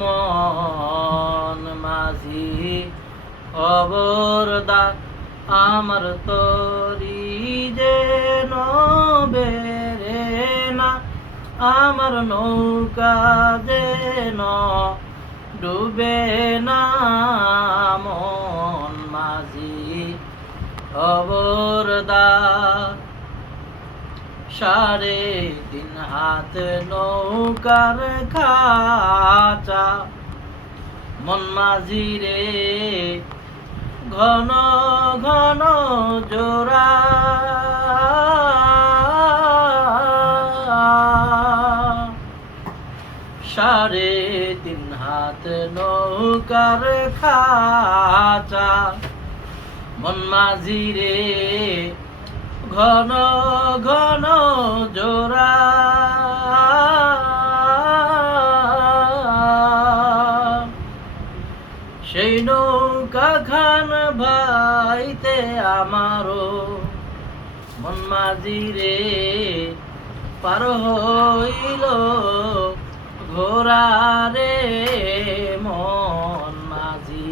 মন মাঝি খবরদার আমার তরি যেন বেরে না, আমার নৌকা যেন ডুবে না। মন মাঝি খবরদার, 3.5 হাত নৌকার খাঁচা মন মাঝি রে, ঘন ঘন জোড়া। 3.5 হাত নৌকার খাঁচা মন মাঝি রে, ঘন ঘন জোড়া। সেই নৌকা খান ভাইতে আমারও মন মাঝি রে, পার হইল ঘোড়া রে। মন মাঝি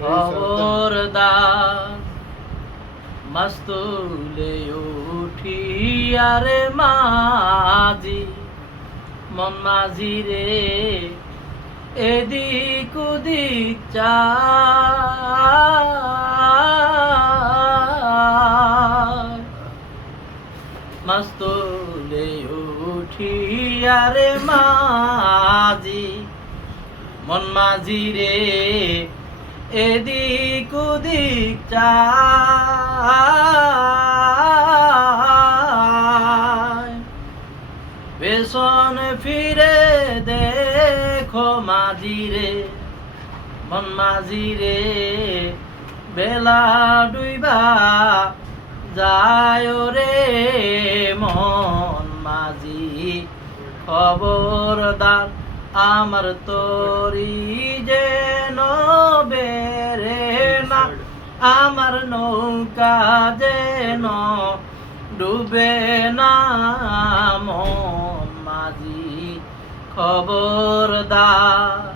খবরদার, মাছ তুলে উঠিয়া রে মাঝি, মন মাঝি রে এদিক ওদিক চায়। মাছ তুলে উঠিয়া রে মাঝি, মন মাঝি রে এদিক ওদিক চায়। পেছন ফিরে দেখো মাঝি রে, মন মাঝি রে বেলা ডুইবা যায় রে। মন মাঝি খবরদার আমার তরি যেন বেরে না, আমার নৌকা যেন ডুবে না। মন মাঝি খবরদার।